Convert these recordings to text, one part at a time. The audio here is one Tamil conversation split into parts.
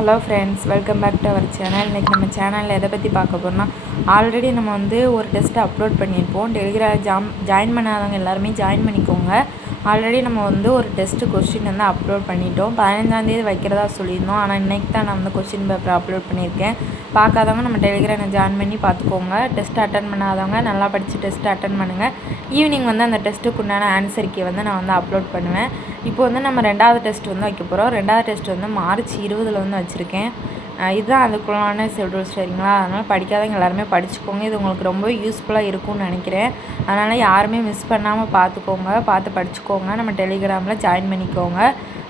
Hello friends, welcome back to our channel. இன்றைக்கி நம்ம சேனலில் எதை பற்றி பார்க்க போகிறோம்னா, ஆல்ரெடி நம்ம ஒரு டெஸ்ட்டு அப்லோட் பண்ணியிருப்போம். டெலிகிராம் ஜாயின் பண்ணாதவங்க எல்லாருமே ஜாயின் பண்ணிக்கோங்க. ஆல்ரெடி நம்ம ஒரு டெஸ்ட்டு கொஸ்டின் அப்லோட் பண்ணிட்டோம். 15ஆந்தேதி வைக்கிறதா சொல்லியிருந்தோம். ஆனால் இன்றைக்கி தான் நான் கொஸ்டின் பேப்பர் அப்லோட் பண்ணியிருக்கேன். பார்க்காதவங்க நம்ம டெலிகிராமில் ஜாயின் பண்ணி பார்த்துக்கோங்க. டெஸ்ட் அட்டன் பண்ணாதவங்க நல்லா படித்து டெஸ்ட்டு அட்டன் பண்ணுங்கள். ஈவினிங் அந்த டெஸ்ட்டுக்கு உண்டான ஆன்சர் கீ நான் அப்லோட் பண்ணுவேன். இப்போ நம்ம ரெண்டாவது டெஸ்ட் வைக்க போகிறோம். ரெண்டாவது டெஸ்ட் மார்ச் 20 வச்சுருக்கேன். இதுதான் அதுக்குள்ளான ஷெட்யூல், சரிங்களா? அதனால் படிக்காதவங்க எல்லாருமே படிச்சுக்கோங்க. இது உங்களுக்கு ரொம்ப யூஸ்ஃபுல்லாக இருக்கும்னு நினைக்கிறேன். அதனால் யாருமே மிஸ் பண்ணாமல் பார்த்து படிச்சுக்கோங்க. நம்ம டெலிகிராமில் ஜாயின் பண்ணிக்கோங்க.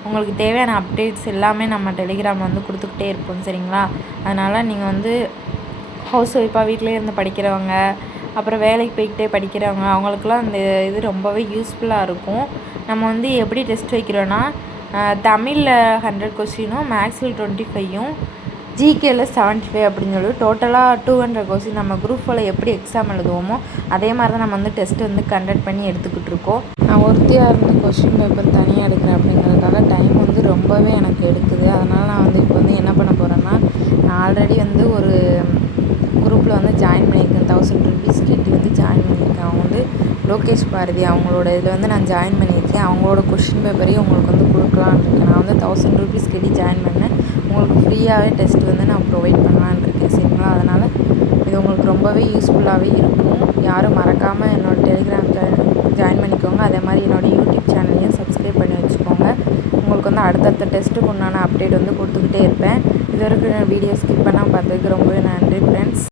உங்களுக்கு தேவையான அப்டேட்ஸ் எல்லாமே நம்ம டெலிகிராம் கொடுத்துக்கிட்டே இருப்போம், சரிங்களா? அதனால் நீங்கள் ஹவுஸ் ஒய்ஃபாக வீட்டிலே இருந்து படிக்கிறவங்க, அப்புறம் வேலைக்கு போய்கிட்டே படிக்கிறவங்க, அவங்களுக்குலாம் இந்த இது ரொம்பவே யூஸ்ஃபுல்லாக இருக்கும். நம்ம எப்படி டெஸ்ட் வைக்கிறோன்னா, தமிழில் 100 கொஸ்டினும், மேக்ஸில் 25யும், ஜிகேல 75 அப்படின்னு சொல்லி டோட்டலாக 200 கொஸ்டின் நம்ம குரூப் 4 எப்படி எக்ஸாம் எழுதுவோமோ அதே மாதிரி தான் நம்ம டெஸ்ட்டு கண்டக்ட் பண்ணி எடுத்துக்கிட்டு இருக்கோம். நான் ஒருத்தியாக இருந்து கொஸ்டின் பேப்பர் தனியாக எடுக்கிறேன் அப்படிங்கிறதுக்காக டைம் ரொம்பவே எனக்கு எடுக்குது. அதனால் நான் இப்போ என்ன பண்ண போகிறேன்னா, நான் ஆல்ரெடி ஒரு குரூப்பில் ஜாயின் பண்ணியிருக்கேன். 1000 ருபீஸ் கட்டி ஜாயின் பண்ணியிருக்கேன். அவங்க லோகேஷ் பாரதி அவங்களோட இதில் நான் ஜாயின் பண்ணியிருக்கேன். அவங்களோட கொஸ்டின் பேப்பரையும் உங்களுக்கு கொடுக்கலான்னு இருக்கேன். நான் 1000 ருபீஸ் கட்டி ஜாயின் பண்ணேன். உங்களுக்கு ஃப்ரீயாகவே டெஸ்ட் நான் ப்ரொவைட் பண்ணலான்னு இருக்கேன், சரிங்களா? அதனால் இது உங்களுக்கு ரொம்பவே யூஸ்ஃபுல்லாகவே இருக்கும். யாரும் மறக்காமல் என்னோடய டெலிகிராம் ஜாயின் பண்ணிக்கோங்க. அதே மாதிரி என்னோடய யூடியூப் சேனலையும் சப்ஸ்கிரைப் பண்ணி வச்சுக்கோங்க. உங்களுக்கு அடுத்தடுத்த டெஸ்ட்டுக்கு உண்டான அப்டேட் கொடுத்துக்கிட்டே இருப்பேன். இது வரைக்கும் வீடியோ ஸ்கிப் பண்ணாமல் பார்த்ததுக்கு ரொம்பவே நன்றி ஃப்ரெண்ட்ஸ்.